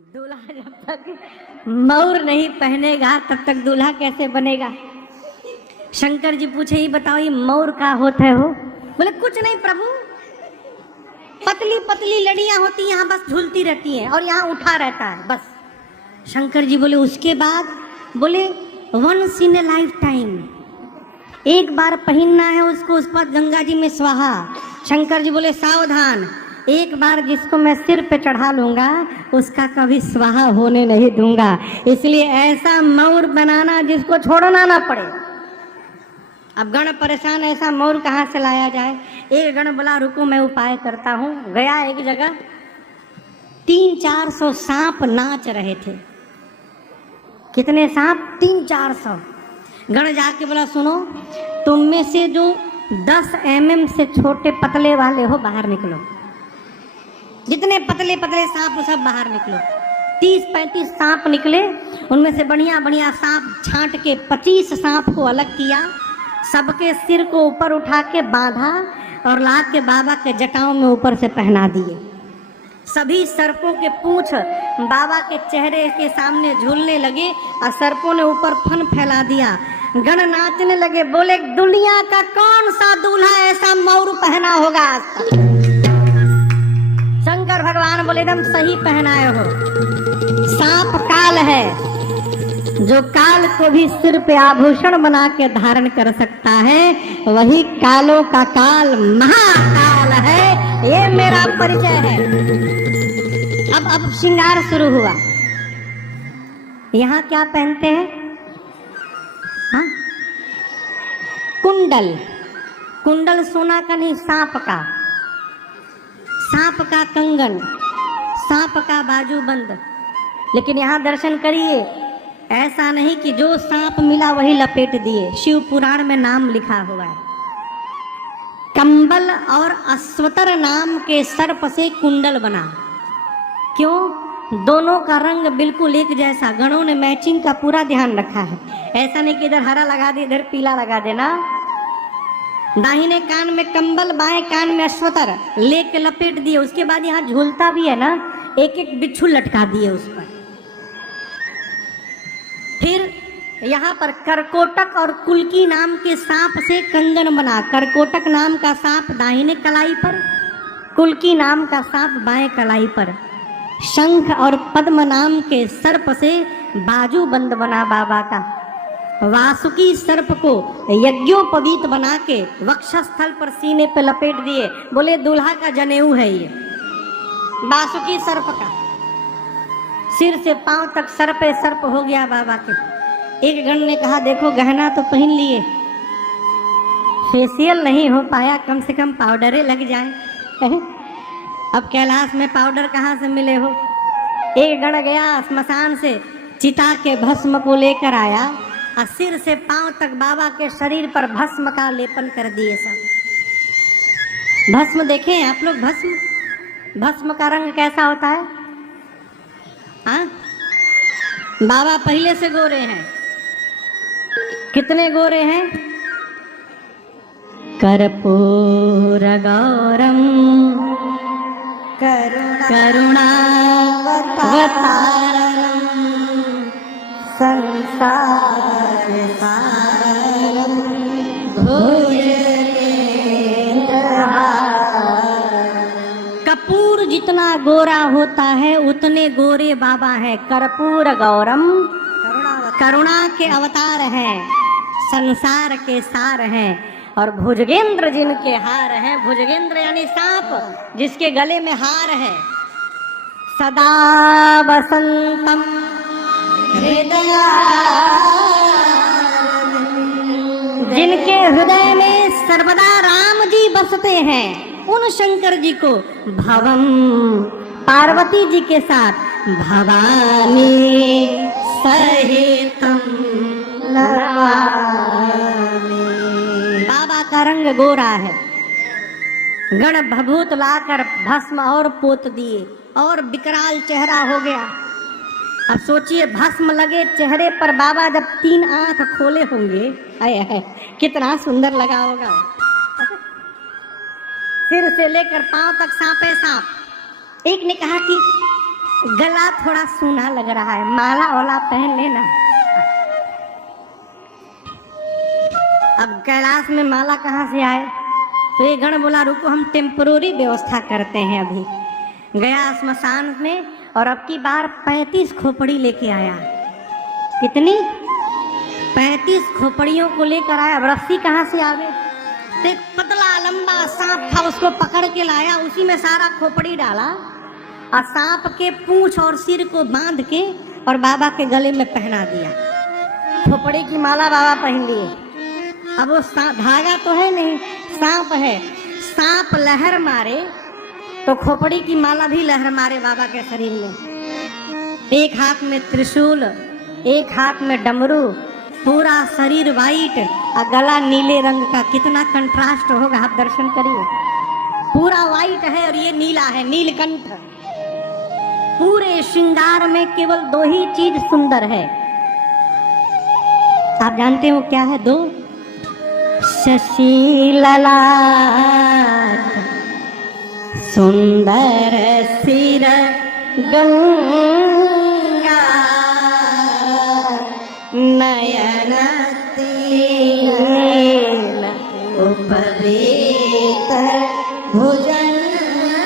दूल्हा जब तक मौर नहीं पहनेगा तब तक दूल्हा कैसे बनेगा। शंकर जी पूछे, ही बताओ ये मौर का होता है हो? बोले कुछ नहीं प्रभु, पतली पतली लड़ियां होती यहाँ बस झूलती रहती हैं और यहाँ उठा रहता है बस। शंकर जी बोले उसके बाद? बोले once in a life time, एक बार पहनना है उसको, उस पर गंगा जी में स्वाहा। शंकर जी बोले सावधान, एक बार जिसको मैं सिर पे चढ़ा लूंगा उसका कभी स्वाहा होने नहीं दूंगा, इसलिए ऐसा मौर बनाना जिसको छोड़ना ना पड़े। अब गण परेशान, ऐसा मौर कहाँ से लाया जाए। एक गण बोला रुको मैं उपाय करता हूँ। गया एक जगह, 300-400 सांप नाच रहे थे। कितने सांप? 300-400। गण जाके बोला सुनो, तुम में से जो 10 mm से छोटे पतले वाले हो बाहर निकलो। जितने पतले पतले सांप हो सब बाहर निकलो। 30-35 सांप निकले, उनमें से बढ़िया बढ़िया सांप छांट के 25 सांप को अलग किया, सबके सिर को ऊपर उठा के बांधा और ला के बाबा के जटाओं में ऊपर से पहना दिए। सभी सर्पों के पूंछ बाबा के चेहरे के सामने झूलने लगे और सर्पों ने ऊपर फन फैला दिया। गण नाचने लगे, बोले दुनिया का कौन सा दूल्हा ऐसा मौर पहना होगा आज तक। शंकर भगवान बोले एकदम सही पहनाए हो। सांप काल है, जो काल को भी सिर पे आभूषण बना के धारण कर सकता है, वही कालों का काल महाकाल है। ये मेरा परिचय है। अब श्रृंगार शुरू हुआ। यहाँ क्या पहनते हैं? हाँ, कुंडल। कुंडल सोना का नहीं, सांप का। सांप का कंगन, सांप का बाजूबंद। लेकिन यहाँ दर्शन करिए, ऐसा नहीं कि जो सांप मिला वही लपेट दिए। शिव पुराण में नाम लिखा हुआ है, कंबल और अश्वतर नाम के सर्प से कुंडल बना। क्यों? दोनों का रंग बिल्कुल एक जैसा। गणों ने मैचिंग का पूरा ध्यान रखा है। ऐसा नहीं कि इधर हरा लगा दे इधर पीला लगा देना। दाहिने कान में कंबल, बाएं कान में अश्वतर लेके लपेट दिए। उसके बाद यहाँ झूलता भी है ना, एक एक बिच्छू लटका दिए उस पर। फिर यहाँ पर करकोटक और कुल्की नाम के सांप से कंगन बना। करकोटक नाम का सांप दाहिने कलाई पर, कुल्की नाम का सांप बाएं कलाई पर। शंख और पद्म नाम के सर्प से बाजू बंद बना बाबा का। वासुकी सर्प को यज्ञोपवीत बना के वक्षस्थल पर सीने पे लपेट दिए। बोले दूल्हा का जनेऊ है ये, वासुकी सर्प का। सिर से पांव तक सर्पे सर्प हो गया बाबा के। एक गण ने कहा देखो गहना तो पहन लिए, फेशियल नहीं हो पाया, कम से कम पाउडरे लग जाए। अब कैलाश में पाउडर कहाँ से मिले हो। एक गण गया स्मशान से, चिता के भस्म को लेकर आया और सिर से पांव तक बाबा के शरीर पर भस्म का लेपन कर दिए। सब भस्म देखें आप लोग, भस्म, भस्म का रंग कैसा होता है? हाँ, बाबा पहले से गोरे हैं। कितने गोरे हैं? कर्पूर गौरम करुणावतारम संसार सारम कपूर जितना गोरा होता है उतने गोरे बाबा है। कर्पूर गौरम, करुणा के अवतार हैं, संसार के सार हैं। और भुजगेंद्र जिनके हार हैं, भुजगेंद्र यानी सांप जिसके गले में हार है। सदा बसंतम हृदय, जिनके हृदय में सर्वदा राम जी बसते हैं, उन शंकर जी को भवम, पार्वती जी के साथ भवानी सहितम नमामि। बाबा का रंग गोरा है। गण भभूत लाकर भस्म और पोत दिए और विकराल चेहरा हो गया। अब सोचिए भस्म लगे चेहरे पर, बाबा जब 3 आंख खोले होंगे, आए कितना सुंदर लगा होगा। सिर से लेकर पांव तक सांपे सांप। एक ने कहा कि गला थोड़ा सूना लग रहा है, माला वाला पहन लेना। अब कैलाश में माला कहाँ से आए? तो ये गण बोला रुको हम टेम्परोरी व्यवस्था करते हैं। अभी गया स्मशान में और अब की बार 35 खोपड़ी लेके आया। कितनी? 35 खोपड़ियों को लेकर आया। अब रस्सी कहाँ से आवे? तो एक पतला लंबा सांप था, उसको पकड़ के लाया, उसी में सारा खोपड़ी डाला और सांप के पूंछ और सिर को बांध के और बाबा के गले में पहना दिया। खोपड़ी की माला बाबा पहन लिए। अब वो धागा तो है नहीं, सांप है। सांप लहर मारे तो खोपड़ी की माला भी लहर मारे बाबा के शरीर में। एक हाथ में त्रिशूल, एक हाथ में डमरू, पूरा शरीर वाइट और गला नीले रंग का। कितना कंट्रास्ट होगा, आप दर्शन करिए। पूरा वाइट है और ये नीला है, नीलकंठ। पूरे श्रृंगार में केवल 2 ही चीज सुंदर है। आप जानते हो क्या है? 2? शशि ललाट, सुंदर सिर गंगा, नयन तेल उपवेत भुजंगा।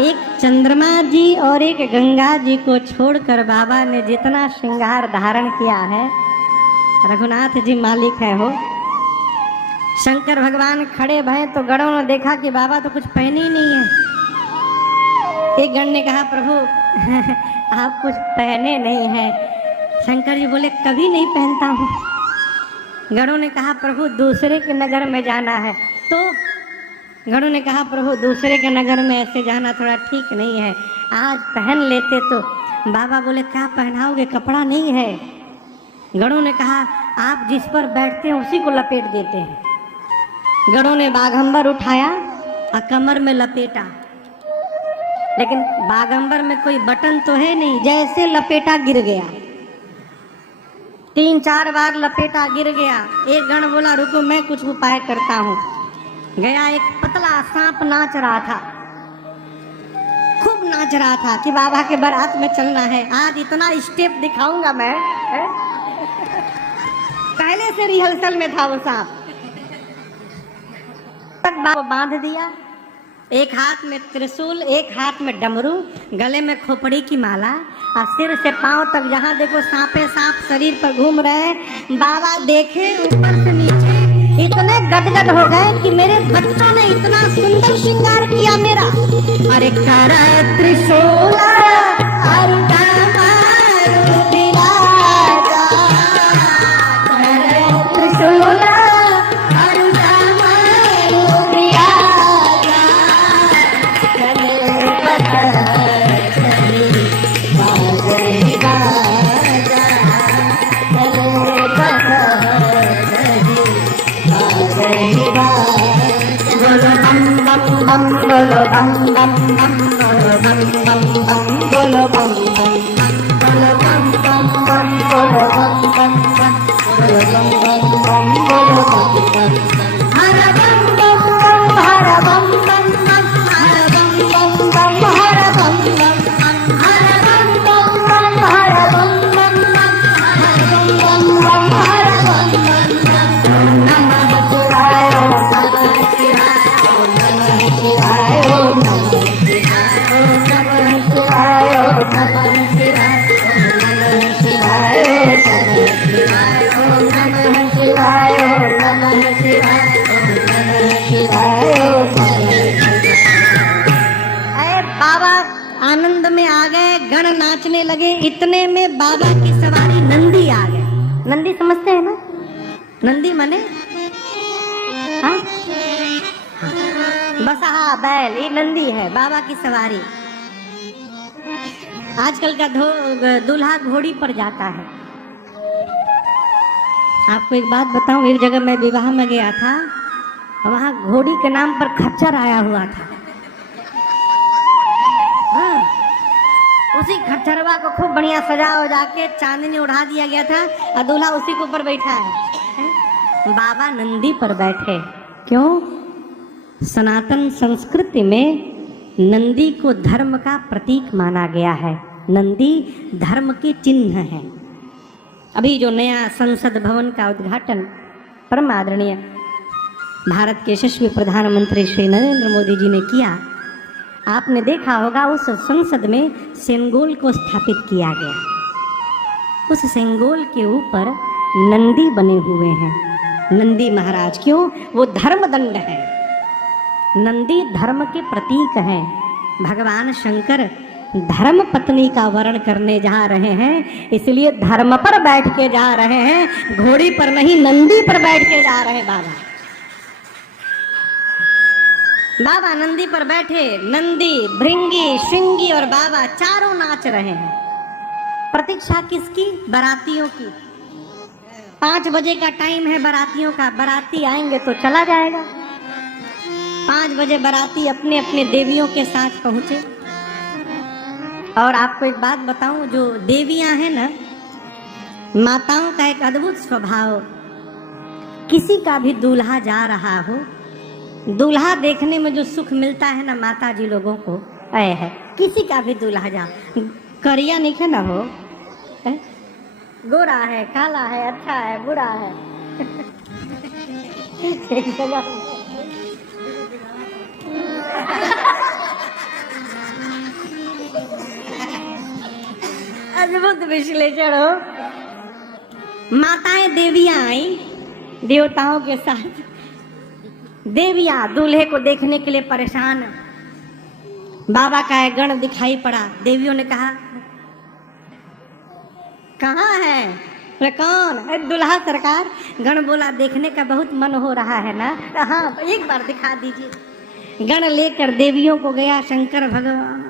एक चंद्रमा जी और एक गंगा जी को छोड़कर बाबा ने जितना श्रृंगार धारण किया है, रघुनाथ जी मालिक है हो। शंकर भगवान खड़े भये तो गणों ने देखा कि बाबा तो कुछ पहने ही नहीं है। एक गण ने कहा प्रभु आप कुछ पहने नहीं है। शंकर जी बोले कभी नहीं पहनता हूँ। गणों ने कहा प्रभु दूसरे के नगर में जाना है। तो गणों ने कहा प्रभु दूसरे के नगर में ऐसे जाना थोड़ा ठीक नहीं है, आज पहन लेते तो। बाबा बोले क्या पहनाओगे, कपड़ा नहीं है। गणों ने कहा आप जिस पर बैठते हैं उसी को लपेट देते हैं। गणों ने बाघंबर उठाया और कमर में लपेटा, लेकिन बाघंबर में कोई बटन तो है नहीं, जैसे लपेटा गिर गया। 3-4 बार लपेटा गिर गया। एक गण बोला रुको मैं कुछ उपाय करता हूँ। गया, एक पतला सांप नाच रहा था, खूब नाच रहा था कि बाबा के बारात में चलना है, आज इतना स्टेप दिखाऊंगा मैं। पहले से रिहर्सल में था वो सांप। तक बाबा बांध दिया, एक हाथ में त्रिशूल, एक हाथ में डमरू, गले में खोपड़ी की माला और सिर से पांव तक जहां देखो सांपे सांप शरीर पर घूम रहे हैं। बाबा देखे ऊपर से नीचे, इतने गदगद हो गए कि मेरे बच्चों ने इतना सुंदर श्रृंगार किया मेरा। अरे कर त्रिशूल बोलो बम बम बम, बोलो बम बम बम, बोलो बम बम बम, बोलो बम बम बम, बोलो बम बम बम, बोलो बम बम बम, बोलो बम बम बम। हर बम बम बम, हर बम बम बम, हर बम बम बम, हर बम बम बम, हर बम बम बम, हर बम बम बम, हर बम बम बम, हर बम बम बम। ओम नमः शिवाय, ओम नमः शिवाय, ओम नमः शिवाय, ओम नमः शिवाय, ओम नमः शिवाय, ओम नमः शिवाय, ओम नमः शिवाय, ओम नमः शिवाय, ओम नमः शिवाय, ओम नमः शिवाय, ओम नमः शिवाय। अरे बाबा आनंद में आ गए, गण नाचने लगे। इतने में बाबा की सवारी नंदी आ गए। नंदी समझते हैं ना? नंदी माने हाँ? बसहा बैल, ये नंदी है बाबा की सवारी। आजकल का दूल्हा घोड़ी पर जाता है। आपको एक बात बताऊं, एक जगह मैं विवाह में गया था, वहां घोड़ी के नाम पर खच्चर आया हुआ था। हाँ, उसी खच्चरवा को खूब बढ़िया सजा उजा के चांदनी उड़ा दिया गया था और दूल्हा उसी के ऊपर बैठा है। बाबा नंदी पर बैठे। क्यों? सनातन संस्कृति में नंदी को धर्म का प्रतीक माना गया है। नंदी धर्म के चिन्ह हैं। अभी जो नया संसद भवन का उद्घाटन परम आदरणीय भारत के यशस्वी प्रधानमंत्री श्री नरेंद्र मोदी जी ने किया, आपने देखा होगा उस संसद में सेंगोल को स्थापित किया गया। उस सेंगोल के ऊपर नंदी बने हुए हैं। नंदी महाराज क्यों? वो धर्म दंड है। नंदी धर्म के प्रतीक हैं। भगवान शंकर धर्म पत्नी का वर्ण करने जा रहे हैं, इसलिए धर्म पर बैठ के जा रहे हैं, घोड़ी पर नहीं नंदी पर बैठ के जा रहे हैं। बाबा नंदी पर बैठे, नंदी, भृंगी, श्रृंगी और बाबा चारों नाच रहे हैं। प्रतीक्षा किसकी? बारातियों की। 5 बजे का टाइम है बारातियों का। बाराती आएंगे तो चला जाएगा। 5 बजे बाराती अपने अपने देवियों के साथ पहुंचे। और आपको एक बात बताऊं, जो देवियां हैं ना, माताओं का एक अद्भुत स्वभाव, किसी का भी दूल्हा जा रहा हो, दूल्हा देखने में जो सुख मिलता है ना माता जी लोगों को, है किसी का भी दूल्हा जा, करिया नहीं है ना हो, गोरा है, काला है, अच्छा है, बुरा है, अद्भुत विश्लेषण हो। माताएं देवियां आई देवताओं के साथ। देवियां दूल्हे को देखने के लिए परेशान। बाबा का एक गण दिखाई पड़ा। देवियों ने कहा, कहाँ है? बोले कौन? दूल्हा सरकार। गण बोला, देखने का बहुत मन हो रहा है ना, हाँ एक बार दिखा दीजिए। गण लेकर देवियों को गया शंकर भगवान।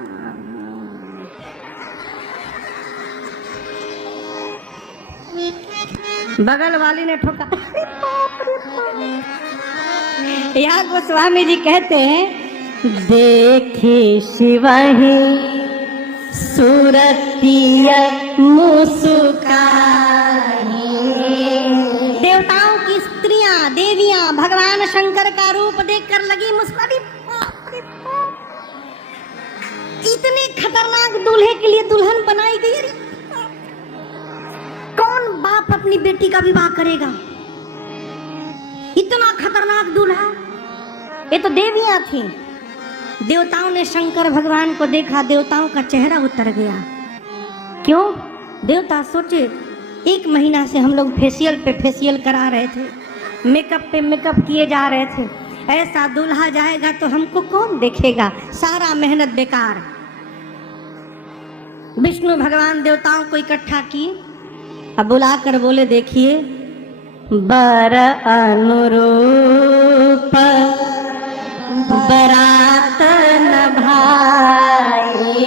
बगल वाली ने ठोका। यहाँ गोस्वामी जी कहते हैं, देखे शिवहि सूरतिय मुस्काई। देवताओं की स्त्रियां, देवियां भगवान शंकर का रूप देखकर लगी मुस्कुराने। इतने खतरनाक दूल्हे के लिए दुल्हन बनाई गई। कौन बाप अपनी बेटी का विवाह करेगा? इतना खतरनाक दूल्हा। ये तो देवियां थी। देवताओं ने शंकर भगवान को देखा, देवताओं का चेहरा उतर गया। क्यों? देवता सोचे, 1 महीना से हम लोग फेशियल पे फेशियल करा रहे थे, मेकअप पे मेकअप किए जा रहे थे, ऐसा दूल्हा जाएगा तो हमको कौन देखेगा? सारा मेहनत बेकार। विष्णु भगवान देवताओं को इकट्ठा किए, अब बुलाकर बोले, देखिए बर अनुरूप बरात न भाई।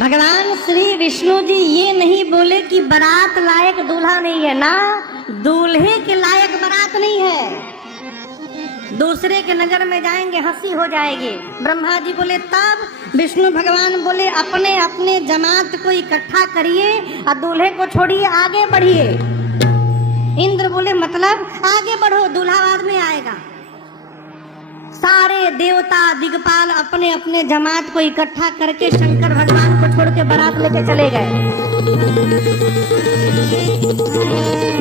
भगवान श्री विष्णु जी ये नहीं बोले कि बारात लायक दूल्हा नहीं है ना, दूल्हे के लायक बारात नहीं है। दूसरे के नगर में जाएंगे हंसी हो जाएगी। ब्रह्मा जी बोले तब, विष्णु भगवान बोले अपने अपने जमात को इकट्ठा करिए और दूल्हे को छोड़िए, आगे बढ़िए। इंद्र बोले मतलब आगे बढ़ो, दूल्हा बाद में आएगा। सारे देवता दिग्पाल अपने अपने जमात को इकट्ठा करके शंकर भगवान को छोड़ के बारात लेके चले गए।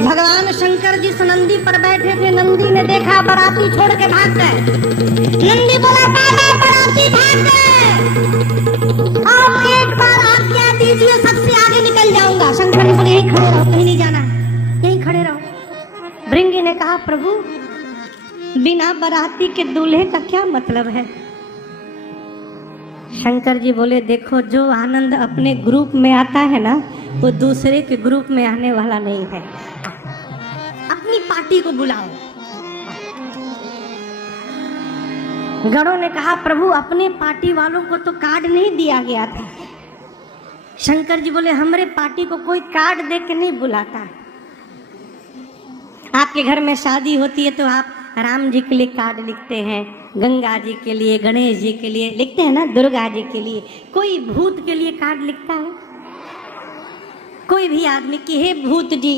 भगवान शंकर जिस नंदी पर बैठे थे, नंदी ने देखा बाराती छोड़ के भाग गए। नंदी बोला, बाबा बाराती भाग गए, आप एक बार आज्ञा दीजिए, सबसे आगे निकल जाऊंगा। शंकर ने बोले, यहीं खड़े रहो, कहीं नहीं जाना, यहीं खड़े रहो। भृंगी ने कहा, प्रभु बिना बाराती के दूल्हे का क्या मतलब है? शंकर जी बोले, देखो जो आनंद अपने ग्रुप में आता है ना, वो दूसरे के ग्रुप में आने वाला नहीं है। अपनी पार्टी को बुलाओ। गणों ने कहा, प्रभु अपने पार्टी वालों को तो कार्ड नहीं दिया गया था। शंकर जी बोले, हमारे पार्टी को कोई कार्ड दे के नहीं बुलाता। आपके घर में शादी होती है तो आप राम जी के लिए कार्ड लिखते हैं, गंगा जी के लिए, गणेश जी के लिए लिखते हैं ना, दुर्गा जी के लिए। कोई भूत के लिए कार्ड लिखता है? कोई भी आदमी कि हे भूत जी,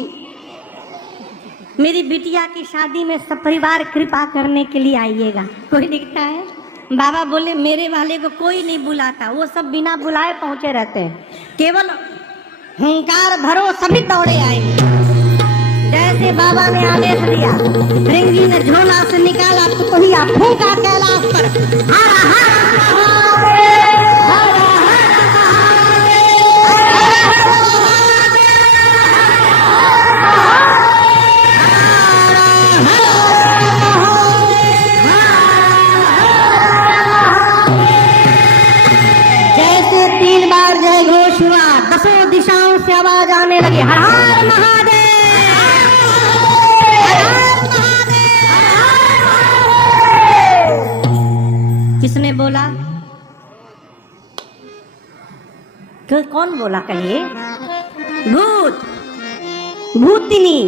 मेरी बिटिया की शादी में सपरिवार कृपा करने के लिए आइएगा, कोई लिखता है? बाबा बोले मेरे वाले को कोई नहीं बुलाता, वो सब बिना बुलाए पहुंचे रहते हैं, केवल हुंकार भरो सभी दौड़े आएंगे। जैसे बाबा ने आदेश दिया, भृंगी ने झोला से निकाला तो ही फूंका कैलाश पर, हर हर महादेव, हर दसों दिशाओं से आवाज आने लगी, हर हर महादेव, हर हर महादेव। किसने बोला? कौन बोला कहिए? भूत, भूतिनी,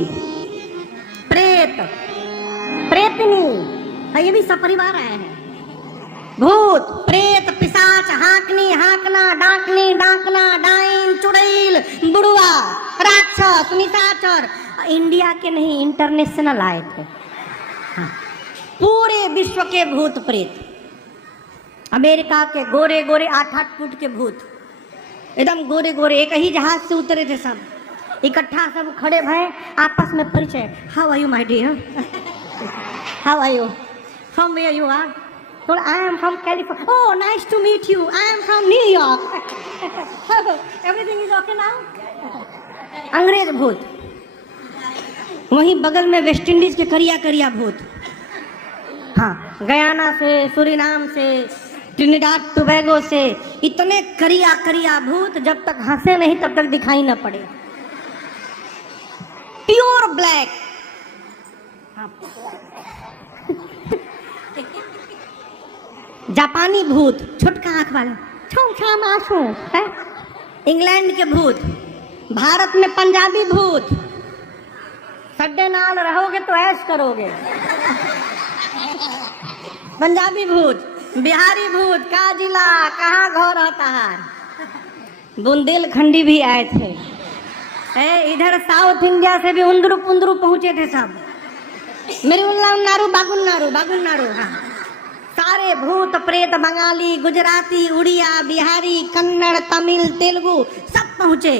प्रेत, प्रेतनी, ये भी सपरिवार आए हैं। भूत, प्रेत, पिशाच, हाकनी, हाकना, डाकनी, डाकना, डाइन, चुड़ैल, बुढ़वा, राक्षस, निशाचर, इंडिया के नहीं इंटरनेशनल आए थे। हाँ, पूरे विश्व के भूत प्रेत, अमेरिका के गोरे गोरे 8-8 फुट के भूत, एकदम गोरे गोरे, एक ही जहाज से उतरे थे, सब इकट्ठा सब खड़े भय, आपस में परिचय। How are you my dear? How are you? From where you are? Well, I am from California. Oh, nice to meet you. I am from New York. Everything is okay now? अंग्रेज भूत, वहीं बगल में West Indies के करिया करिया भूत, हाँ, गयाना से, सुरीनाम से, ट्रिनिडाद टोबैगो से, इतने करिया करिया भूत, जब तक हंसे नहीं तब तक दिखाई न पड़े। प्योर ब्लैक, हाँ। जापानी भूत, छुटका आंख वाले, छम छम आंसू है। इंग्लैंड के भूत, भारत में पंजाबी भूत, सड्डे नाल रहोगे तो ऐश करोगे। पंजाबी भूत, बिहारी भूत, का जिला कहाँ घर होता है। बुंदेलखंडी भी आए थे, इधर साउथ इंडिया से भी उंदरू पुंदरू पहुंचे थे सब, मेरे उन्नारू बागुन्नारू बागुन्नारू, हाँ, सारे भूत प्रेत, बंगाली, गुजराती, उड़िया, बिहारी, कन्नड़, तमिल, तेलुगु, सब पहुंचे।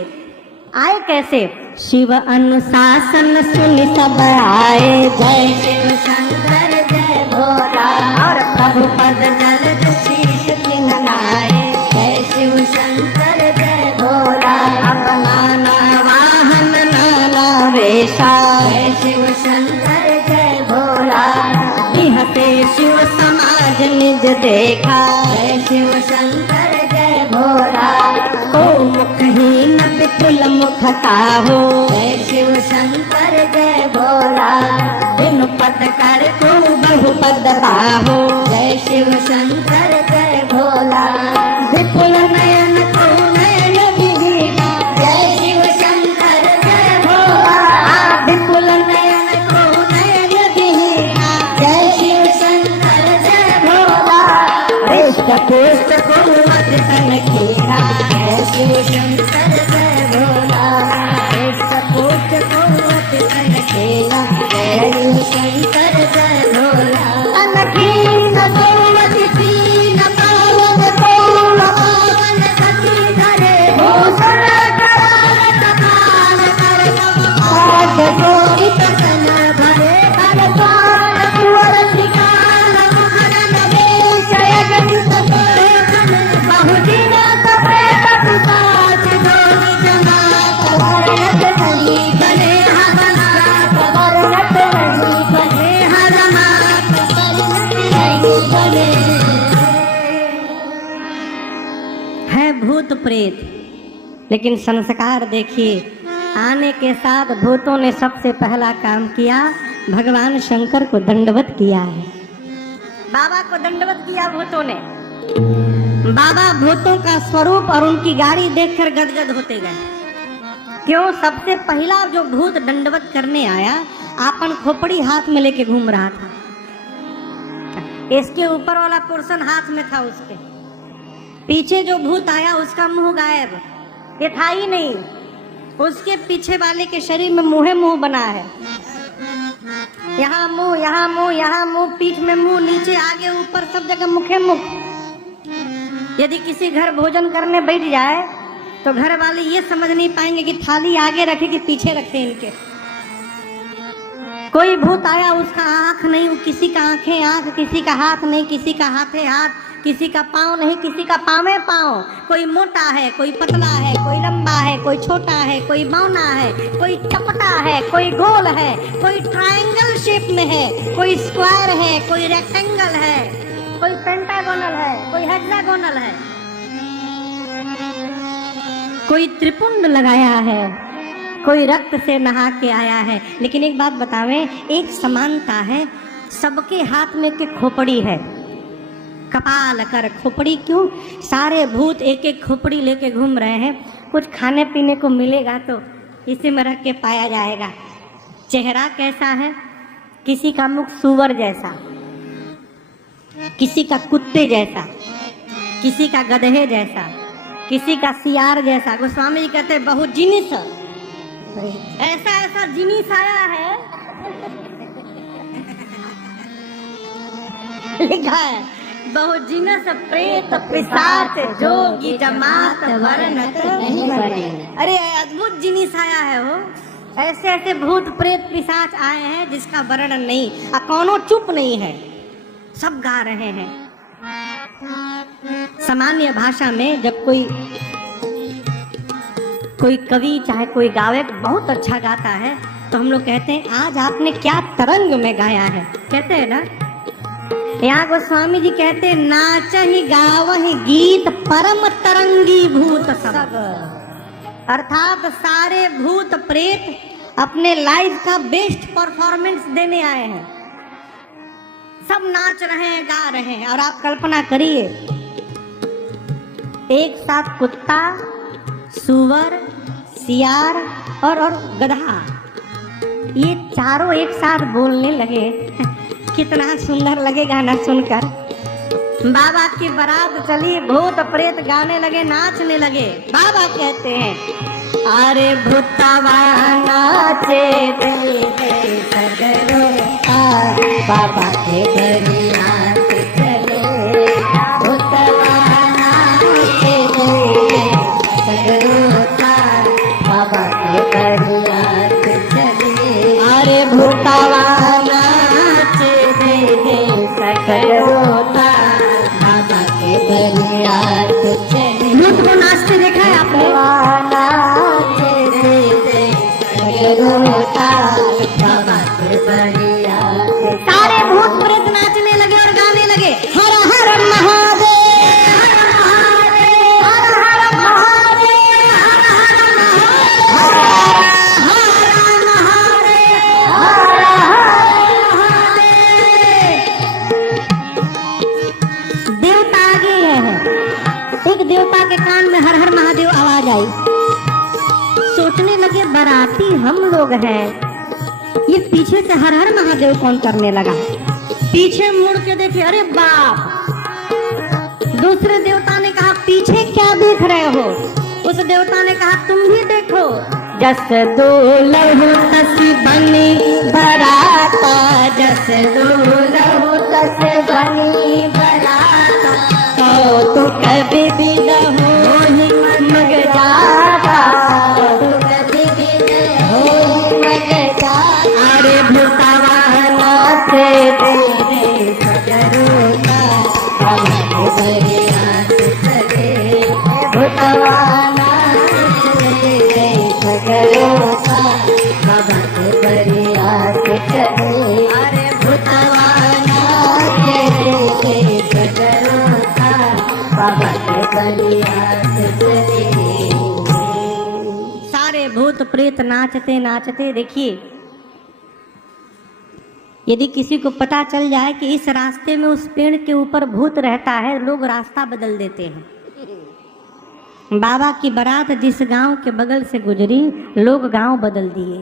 आए कैसे? शिव अनुशासन सुन सब आए, जय शिव शंकर जय भोला, और प्रभु पद जल शीश नाए, जय शिव शंकर जय भोला। अब नाना वाहन नाना वेशा, जय शिव शंकर जय भोला। हते शिव समाज निज देखा, जय शिव शंकर जय भोला। को मुखहीन विपुल मुख काहो, जय शिव शंकर जय भोला। बिनु पद कर को बहु पद पाहो, जय शिव शंकर जय भोला। विपुल नयन को नयन विहीना, जय शिव शंकर जय भोला। विपुल नयन को नयन विहीना, जय शिव शंकर जय भोला। हृष्ट पुष्ट को मत तन कीरा, जय शिव शंकर जय भोला। हृष्ट पुष्ट को मत तन कीरा, जय शिव शंकर जय भोला। अनखीन गोमति तीन पावन कोल पावन कति धरे, भूषण कराल कपाल कर आठ गोरित तन भरे। कर द्वार कुंवर श्रीकाल मुखरन वेश, यजनित लेखन बहुदिन तपेत पिशाच जोनि जमात। वर्णत नहीं बने हवनाथ, वर्णत नहीं बने हरमात, वर्णत नहीं बने। है भूत प्रेत, लेकिन संस्कार देखिए, आने के साथ भूतों ने सबसे पहला काम किया, भगवान शंकर को दंडवत किया है। बाबा को दंडवत किया भूतों ने। बाबा भूतों का स्वरूप और उनकी गाड़ी देखकर गदगद होते गए। क्यों? सबसे पहला जो भूत दंडवत करने आया, आपन खोपड़ी हाथ में लेके घूम रहा था। इसके ऊपर वाला पोर्शन हाथ में था उसके। पीछे जो भूत आया उसका मुंह गायब, ये था ही नहीं। उसके पीछे वाले के शरीर में मुंह बना है। यहाँ मुंह, यहाँ मुंह, यहाँ मुंह, पीठ में मुंह, नीचे आगे ऊपर सब जगह मुखे मुख। यदि किसी घर भोजन करने बैठ जाए तो घर वाले ये समझ नहीं पाएंगे कि थाली आगे रखे कि पीछे रखे इनके। कोई भूत आया उसका आंख नहीं, किसी का आंखें आंख, किसी का हाथ नहीं, किसी का हाथे हाथ, किसी का पाँव नहीं, किसी का पाँवे पाँव। कोई मोटा है, कोई पतला है, कोई लंबा है, कोई छोटा है, कोई बौना है, कोई चपटा है, कोई गोल है, कोई ट्रायंगल शेप में है, कोई स्क्वायर है, कोई रेक्टेंगल है, कोई पेंटागोनल है, कोई हेक्सागोनल है, कोई त्रिपुंड लगाया है, कोई रक्त से नहा के आया है। लेकिन एक बात बतावें, एक समानता है, सबके हाथ में एक खोपड़ी है। कपाल कर खोपड़ी क्यों? सारे भूत एक एक खोपड़ी लेके घूम रहे हैं। कुछ खाने पीने को मिलेगा तो इसी में रख के पाया जाएगा। चेहरा कैसा है? किसी का मुख सूअर जैसा, किसी का कुत्ते जैसा, किसी का गधे जैसा, किसी का सियार जैसा। गोस्वामी जी कहते बहुत जिनिस, ऐसा ऐसा जिनिस आया है लिखा है बहुत जिनस प्रेत पिशाच जोगी जमात वर्णत नहीं बने। अरे अद्भुत जिनिस आया है वो। ऐसे ऐसे भूत प्रेत पिशाच आए हैं जिसका वर्णन नहीं, कौनो चुप नहीं है, सब गा रहे हैं। सामान्य भाषा में जब कोई कवि चाहे कोई गायक बहुत अच्छा गाता है तो हम लोग कहते हैं आज आपने क्या तरंग में गाया है, कहते हैं ना। यहाँ गोस्वामी जी कहते हैं नाचहि गावहि गीत परम तरंगी भूत सब। अर्थात सारे भूत प्रेत अपने लाइफ का बेस्ट परफॉर्मेंस देने आए हैं, सब नाच रहे हैं, गा रहे हैं। और आप कल्पना करिए, एक साथ कुत्ता, सूअर, सियार और गधा, ये चारों एक साथ बोलने लगे, कितना सुंदर लगेगा ना सुनकर। बाबा की बारात चली, भूत प्रेत गाने लगे, नाचने लगे। बाबा कहते हैं अरे भूतवा नाचे दे सगरो, बाबा के बरियात चले, भूतवा नाचे दे सगरो, बाबा के बरियात चले। अरे भूतवा नाचे दे सगरो, बाबा के बरियात चले। भूत को नाचते देखा है आपने? नाचे दे सगरो, बाबा के बरियात। सारे भूत प्रेत नाचने लगे और गाने लगे, हर हर महादेव, हर महादेव, हर हर महादेव, हर हर महादेव, हर महादेव, हर महादेव। देवता आगे है। एक देवता के कान में हर हर महादेव आवाज आई। सोचने लगे बाराती हम लोग हैं, ये पीछे से हर हर महादेव कौन करने लगा। पीछे मुड़ के देखे, अरे बाप। दूसरे देवता ने कहा पीछे क्या देख रहे हो? उस देवता ने कहा तुम भी देखो। जस दो लहू तस बनी बराता, जस दो लहू तस बनी बराता, तो कभी भी न हो मग जाता, तो कभी भी न हो मग जाता। अरे भूतवा नाचे दे सगरो, बाबा के बरियात चले, भूतवा नाचे दे सगरो, बाबा के बरियात चले। अरे भूतवा नाचे दे सगरो, बाबा के बरियात चले। सारे भूत प्रेत नाचते नाचते, देखिए यदि किसी को पता चल जाए कि इस रास्ते में उस पेड़ के ऊपर भूत रहता है, लोग रास्ता बदल देते हैं। बाबा की बारात जिस गांव के बगल से गुजरी, लोग गांव बदल दिए।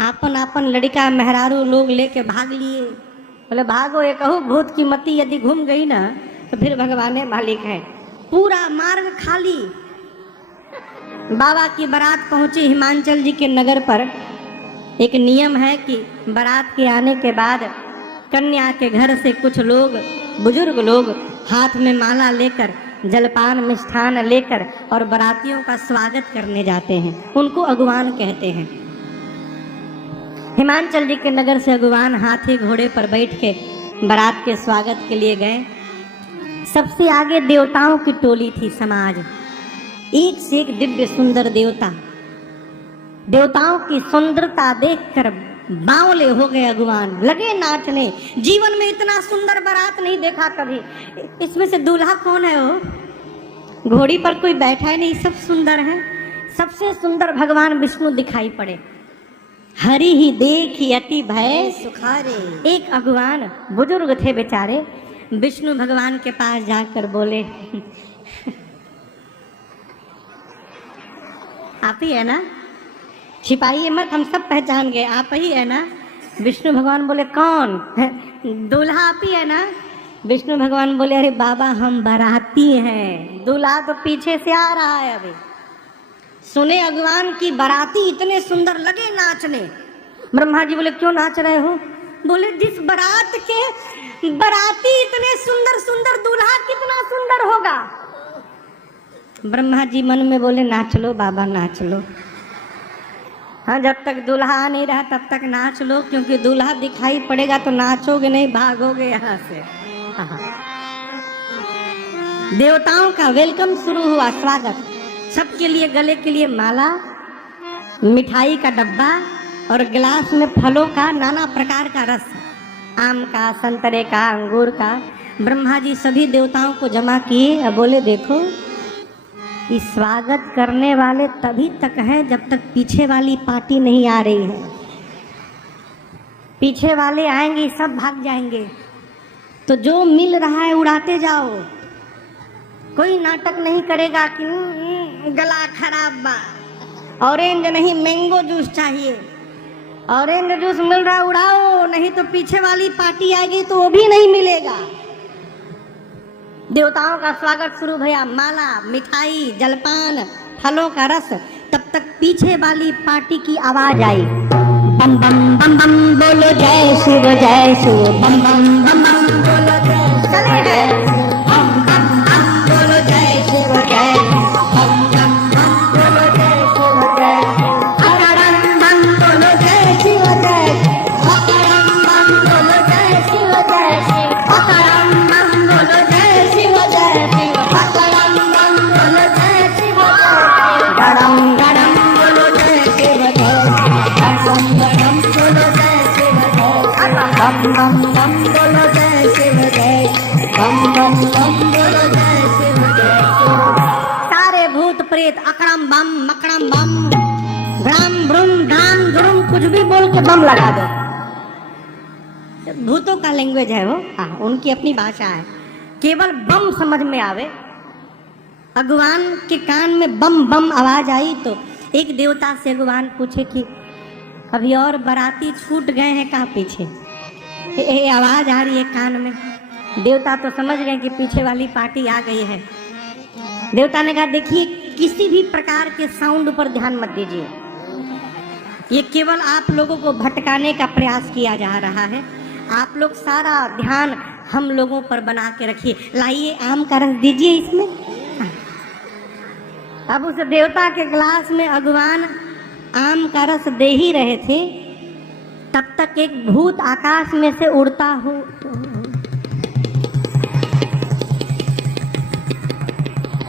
आपन आपन लड़का मेहरारू लोग लेके भाग लिए। बोले भागो, ये कहूँ भूत की मती यदि घूम गई ना तो फिर भगवान मालिक है। पूरा मार्ग खाली। बाबा की बारात पहुंची हिमाचल जी के नगर पर। एक नियम है कि बारात के आने के बाद कन्या के घर से कुछ लोग, बुजुर्ग लोग, हाथ में माला लेकर, जलपान मिष्ठान लेकर और बारातियों का स्वागत करने जाते हैं। उनको अगुवान कहते हैं। हिमाचल जी के नगर से अगुवान हाथी घोड़े पर बैठ के बारात के स्वागत के लिए गए। सबसे आगे देवताओं की टोली थी समाज, एक से एक दिव्य सुंदर देवता। देवताओं की सुंदरता देखकर बावले हो गए अगुवान, लगे नाचने। जीवन में इतना सुंदर बारात नहीं देखा कभी। इसमें से दूल्हा कौन है? वो घोड़ी पर कोई बैठा है नहीं, सब सुंदर है। सबसे सुंदर भगवान विष्णु दिखाई पड़े। हरि ही देखी अति भय सुखारे। एक अगुवान बुजुर्ग थे बेचारे, विष्णु भगवान के पास जाकर बोले, आप ही है ना? छिपाइए मत, हम सब पहचान गए, आप ही है ना? विष्णु भगवान बोले, कौन? दूल्हा आप ही है ना? विष्णु भगवान बोले, अरे बाबा हम बाराती हैं, दूल्हा तो पीछे से आ रहा है अभी। सुने अगुवान की बाराती इतने सुंदर, लगे नाचने। ब्रह्मा जी बोले, क्यों नाच रहे हो? बोले, जिस बारात के बाराती इतने सुंदर सुंदर, दूल्हा कितना सुंदर होगा। ब्रह्मा जी मन में बोले, नाच लो बाबा, नाच लो। हाँ, जब तक दूल्हा आ नहीं रहा तब तक नाच लो, क्योंकि दूल्हा दिखाई पड़ेगा तो नाचोगे नहीं, भागोगे यहाँ से। हाँ। देवताओं का वेलकम शुरू हुआ, स्वागत। सबके लिए गले के लिए माला, मिठाई का डब्बा और गिलास में फलों का नाना प्रकार का रस, आम का, संतरे का, अंगूर का। ब्रह्मा जी सभी देवताओं को जमा किए और बोले, देखो इस स्वागत करने वाले तभी तक हैं जब तक पीछे वाली पार्टी नहीं आ रही है। पीछे वाले आएंगे सब भाग जाएंगे, तो जो मिल रहा है उड़ाते जाओ। कोई नाटक नहीं करेगा कि गला खराब बा, ऑरेंज नहीं मैंगो जूस चाहिए, ऑरेंज जूस मिल रहा उड़ाओ, नहीं तो पीछे वाली पार्टी आएगी तो वो भी नहीं मिलेगा। देवताओं का स्वागत शुरू भैया, माला, मिठाई, जलपान, फलों का रस। तब तक पीछे वाली पार्टी की आवाज आई, बम बम बम बम बोलो जय शिव जय शिव, बम बम बम बम बोलो जय, चले गए, बम बम बम बोलो जय शिव जय, बम बम बम बोलो जय शिव जय, अकरम बम बोलो जय शिव जय, अकरम बम बोलो जय शिव जय शिव, अकरम बम बोलो जय शिव जय शिव, अकरम बम बोलो जय शिव जय, गरम गरम बोलो जय शिव जय, गरम गरम बोलो जय शिव जय, बम बम बम बोलो जय शिव जय, बम बम बम बोलो जय शिव जय। सारे भूत प्रेत अकड़म बम मकड़म बम, ग्राम ब्रुम धाम धुरुम, कुछ भी बोल के बम लगा दो। भूतों का लैंग्वेज है वो, हाँ, उनकी अपनी भाषा है। केवल बम समझ में आवे। अगुवान के कान में बम बम आवाज आई तो एक देवता से अगुवान पूछे कि अभी और बाराती छूट गए हैं कहाँ पीछे, ये आवाज आ रही है कान में। देवता तो समझ गए कि पीछे वाली पार्टी आ गई है। देवता ने कहा, देखिए किसी भी प्रकार के साउंड पर ध्यान मत दीजिए, ये केवल आप लोगों को भटकाने का प्रयास किया जा रहा है। आप लोग सारा ध्यान हम लोगों पर बना के रखिए। लाइए आम का रस दीजिए इसमें। अब उस देवता के गिलास में अगुवान आम का रस दे ही रहे थे, तब तक एक भूत आकाश में से उड़ता हो,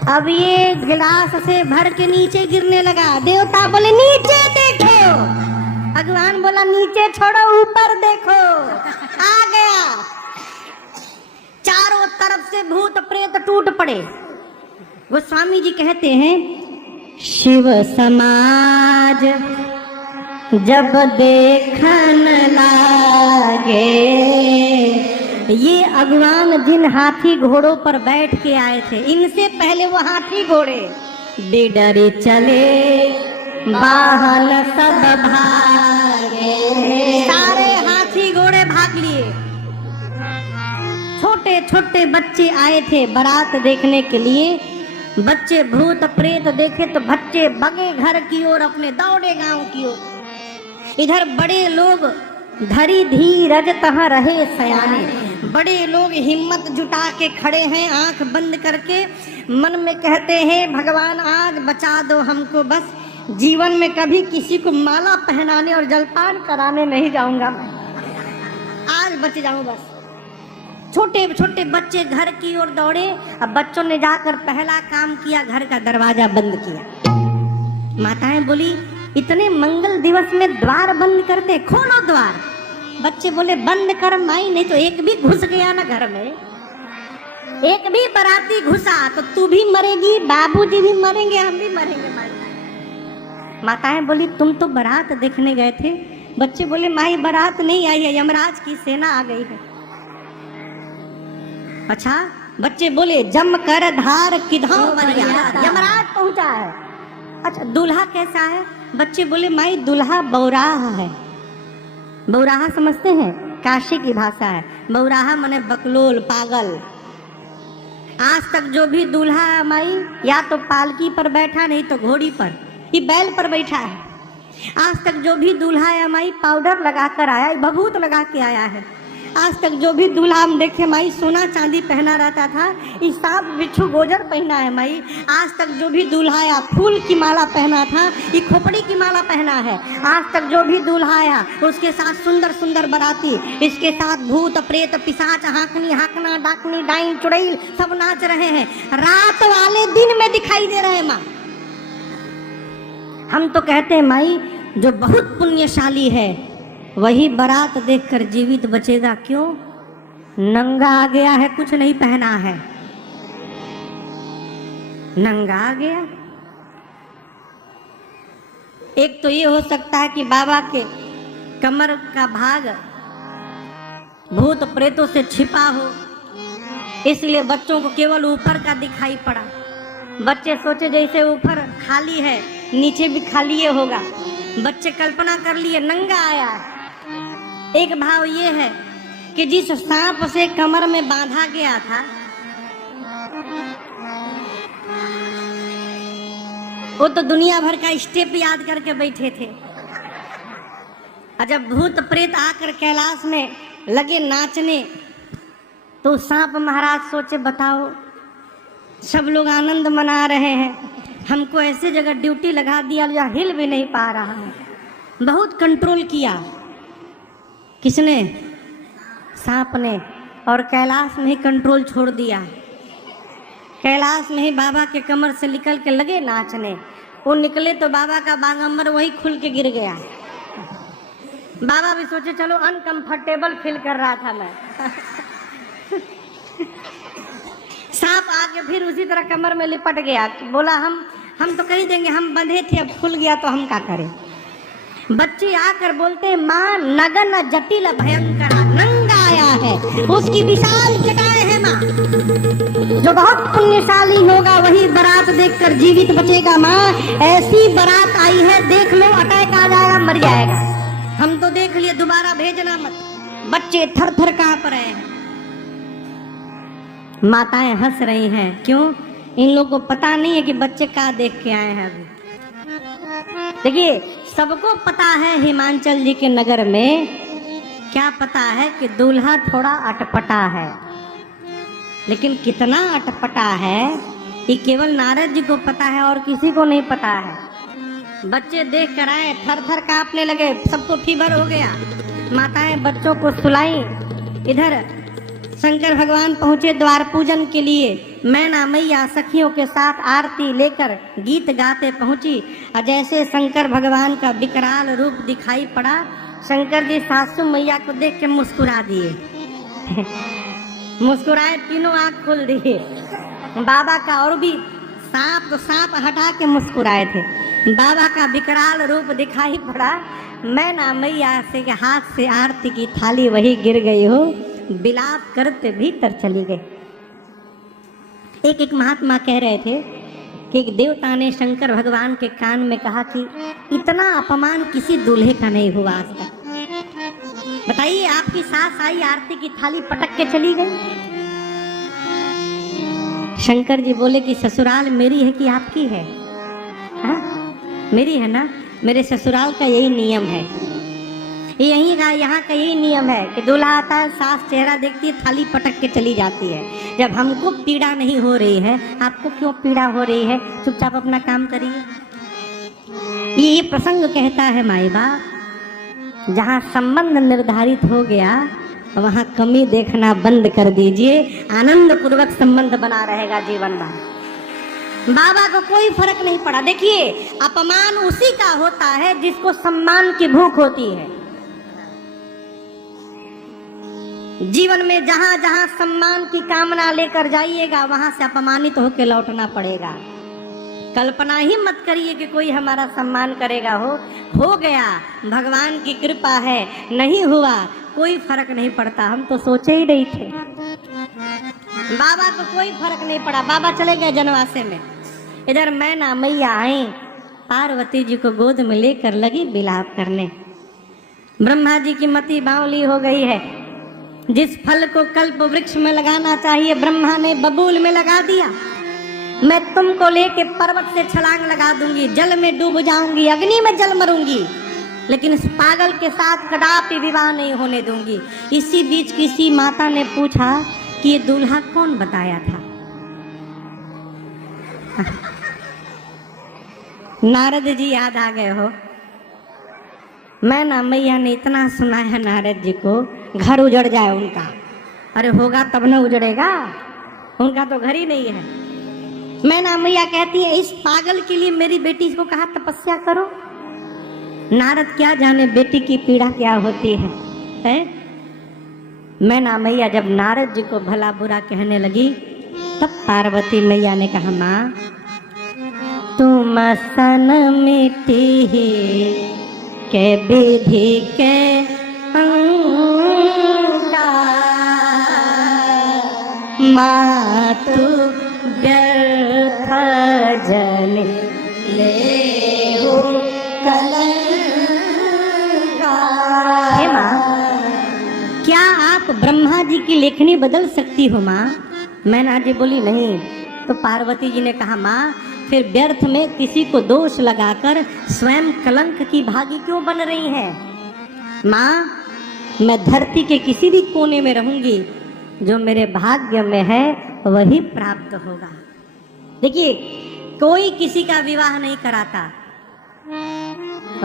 अब ये गिलास से भर के नीचे गिरने लगा। देवता बोले, नीचे देखो। अगुवान बोला, नीचे छोड़ो ऊपर देखो। आ गया। चारों तरफ से भूत प्रेत टूट पड़े। गोस्वामी जी कहते हैं, शिव समाज जब देखन लागे, ये अगुवान जिन हाथी घोड़ों पर बैठ के आए थे, इनसे पहले वो हाथी घोड़े बिडरी चले, वाहन सब भागे। सारे हाथी घोड़े भाग लिए। छोटे छोटे बच्चे आए थे बारात देखने के लिए। बच्चे भूत प्रेत देखे तो बच्चे भगे घर की ओर, अपने दौड़े गांव की ओर। इधर बड़े लोग धरी धीरज तह रहे सयाने, बड़े लोग हिम्मत जुटा के खड़े हैं आंख बंद करके, मन में कहते हैं भगवान आज बचा दो हमको, बस जीवन में कभी किसी को माला पहनाने और जलपान कराने नहीं जाऊंगा, आज बच जाऊं बस। छोटे छोटे बच्चे घर की ओर दौड़े। अब बच्चों ने जाकर पहला काम किया, घर का दरवाजा बंद किया। माताएं बोली इतने मंगल दिवस में द्वार बंद करते, खोलो द्वार। बच्चे बोले बंद कर माई, नहीं तो एक भी घुस गया ना घर में, एक भी बराती घुसा तो तू भी मरेगी, बाबूजी भी मरेंगे, हम भी मरेंगे माई। माताएं बोली तुम तो बारात देखने गए थे। बच्चे बोले माई बारात नहीं आई है, यमराज की सेना आ गई है। अच्छा, बच्चे बोले जम कर धार किधौ यमराज पहुंचा है। अच्छा, दूल्हा कैसा है? बच्चे बोले माई दूल्हा बौराहा है। बौराहा समझते हैं? काशी की भाषा है। बौराहा माने बकलोल, पागल। आज तक जो भी दूल्हा है माई, या तो पालकी पर बैठा, नहीं तो घोड़ी पर, ये बैल पर बैठा है। आज तक जो भी दूल्हा है माई पाउडर लगा कर आया, भभूत लगा के आया है। आज तक जो भी दूल्हा हम देखे माई सोना चांदी पहना रहता था, ये सांप बिच्छू गोजर पहना है माई। आज तक जो भी दूल्हा आया फूल की माला पहना था, ये खोपड़ी की माला पहना है। आज तक जो भी दूल्हा आया उसके साथ सुंदर सुंदर बराती, इसके साथ भूत प्रेत पिशाच हाकनी हाकना डाकनी डाइन चुड़ैल सब नाच रहे हैं। रात वाले दिन में दिखाई दे रहे हैं माँ। हम तो कहते हैं माई जो बहुत पुण्यशाली है वही बारात देखकर जीवित बचेगा। क्यों? नंगा आ गया है, कुछ नहीं पहना है, नंगा आ गया। एक तो ये हो सकता है कि बाबा के कमर का भाग भूत प्रेतों से छिपा हो, इसलिए बच्चों को केवल ऊपर का दिखाई पड़ा। बच्चे सोचे जैसे ऊपर खाली है नीचे भी खाली ही होगा। बच्चे कल्पना कर लिए नंगा आया है। एक भाव ये है कि जिस सांप से कमर में बांधा गया था वो तो दुनिया भर का स्टेप याद करके बैठे थे, और जब भूत प्रेत आकर कैलाश में लगे नाचने तो सांप महाराज सोचे बताओ सब लोग आनंद मना रहे हैं, हमको ऐसे जगह ड्यूटी लगा दिया जहाँ हिल भी नहीं पा रहा है। बहुत कंट्रोल किया। किसने? सांप ने। और कैलाश में ही कंट्रोल छोड़ दिया। कैलाश में ही बाबा के कमर से निकल के लगे नाचने। वो निकले तो बाबा का बागंबर वही खुल के गिर गया। बाबा भी सोचे चलो अनकंफर्टेबल फील कर रहा था मैं। सांप आके फिर उसी तरह कमर में लिपट गया। बोला हम तो कह देंगे हम बंधे थे, अब खुल गया तो हम क्या करें। बच्चे आकर बोलते हैं माँ नगन जटिल भयंकर नंगा आया है, उसकी विशाल जटाएं है माँ। जो बहुत पुण्यशाली होगा वही बारात देखकर जीवित बचेगा माँ। ऐसी बारात आई है देख लो, अटैक आ जाएगा मर जाएगा। हम तो देख लिए, दोबारा भेजना मत। बच्चे थर थर कांप रहे हैं। माताएं हंस रही हैं। क्यों? इन लोगों को पता नहीं है कि बच्चे क्या देख के आए हैं। अभी देखिए, सबको पता है हिमाचल जी के नगर में क्या पता है कि दूल्हा थोड़ा अटपटा है, लेकिन कितना अटपटा है ये केवल नारद जी को पता है और किसी को नहीं पता है। बच्चे देख कर आए, थर थर कांपने लगे, सबको फीवर हो गया। माताएं बच्चों को सुलाई। इधर शंकर भगवान पहुंचे द्वार पूजन के लिए। मैना मैया सखियों के साथ आरती लेकर गीत गाते पहुंची। और जैसे शंकर भगवान का विकराल रूप दिखाई पड़ा, शंकर जी सासू मैया को देख के मुस्कुरा दिए। मुस्कुराए, तीनों आंख खोल दिए। बाबा का और भी सांप हटा के मुस्कुराए थे। बाबा का विकराल रूप दिखाई पड़ा। मैना मैया से हाथ से आरती की थाली वही गिर गई हो, विलाप करते भीतर चली गई। एक महात्मा कह रहे थे कि एक देवता ने शंकर भगवान के कान में कहा कि इतना अपमान किसी दूल्हे का नहीं हुआ आज तक। बताइए, आपकी सास आई, आरती की थाली पटक के चली गई। शंकर जी बोले कि ससुराल मेरी है कि आपकी है? हाँ? मेरी है ना। मेरे ससुराल का यही नियम है यही का यहाँ का यही नियम है कि दूल्हा आता है, सास चेहरा देखती है, थाली पटक के चली जाती है। जब हमको पीड़ा नहीं हो रही है, आपको क्यों पीड़ा हो रही है? चुपचाप अपना काम करिए। ये प्रसंग कहता है माई बाप, जहाँ संबंध निर्धारित हो गया वहाँ कमी देखना बंद कर दीजिए, आनंद पूर्वक संबंध बना रहेगा जीवन भर। बाबा को कोई फर्क नहीं पड़ा। देखिए, अपमान उसी का होता है जिसको सम्मान की भूख होती है। जीवन में जहां जहां सम्मान की कामना लेकर जाइएगा वहां से अपमानित होकर लौटना पड़ेगा। कल्पना ही मत करिए कि कोई हमारा सम्मान करेगा। हो गया, भगवान की कृपा है, नहीं हुआ कोई फर्क नहीं पड़ता। हम तो सोचे ही नहीं थे, बाबा को कोई फर्क नहीं पड़ा। बाबा चले गए जनवासे में। इधर मैना मैया आई, पार्वती जी को गोद में लेकर लगी विलाप करने। ब्रह्मा जी की मति बावली हो गई है। जिस फल को कल्प वृक्ष में लगाना चाहिए ब्रह्मा ने बबूल में लगा दिया। मैं तुमको लेके पर्वत से छलांग लगा दूंगी, जल में डूब जाऊंगी, अग्नि में जल मरूंगी, लेकिन इस पागल के साथ कदापि विवाह नहीं होने दूंगी। इसी बीच किसी माता ने पूछा कि ये दूल्हा कौन बताया था? नारद जी याद आ गए हो। मैना मैया ने इतना सुनाया नारद जी को, घर उजड़ जाए उनका। अरे होगा तब न उजड़ेगा, उनका तो घर ही नहीं है। मैना मैया कहती है, इस पागल के लिए मेरी बेटी को कहा तपस्या करो। नारद क्या जाने बेटी की पीड़ा क्या होती है? मैना मैया जब नारद जी को भला बुरा कहने लगी, तब पार्वती मैया ने कहा, माँ तुम सन मिट्टी के विधि के माँ तू व्यर्थ जन ले हो कलंका। हे माँ, क्या आप ब्रह्मा जी की लेखनी बदल सकती हो माँ? मैना जी बोली नहीं। तो पार्वती जी ने कहा, माँ फिर व्यर्थ में किसी को दोष लगाकर स्वयं कलंक की भागी क्यों बन रही है? माँ मैं धरती के किसी भी कोने में रहूंगी, जो मेरे भाग्य में है वही प्राप्त होगा। देखिए, कोई किसी का विवाह नहीं कराता,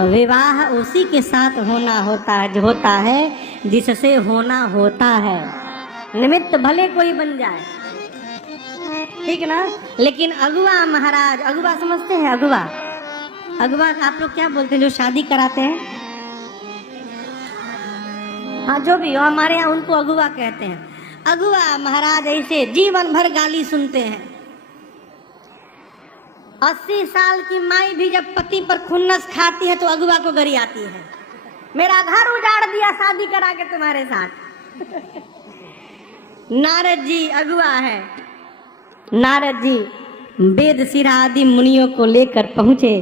विवाह उसी के साथ होना होता है जो होता है जिससे होना होता है। निमित्त भले कोई बन जाए, ठीक ना, लेकिन अगुआ महाराज, अगुआ समझते हैं? अगुआ, अगुआ आप लोग क्या बोलते हैं जो शादी कराते हैं? हाँ जो भी हो, हमारे यहाँ उनको अगुआ कहते हैं। अगुआ महाराज ऐसे जीवन भर गाली सुनते हैं। 80 साल की माई भी जब पति पर खुन्नस खाती है तो अगुआ को गरी आती है, मेरा घर उजाड़ दिया शादी करा के तुम्हारे साथ। नारद जी अगुआ है। नारद जी वेद सिरा आदि मुनियों को लेकर पहुंचे।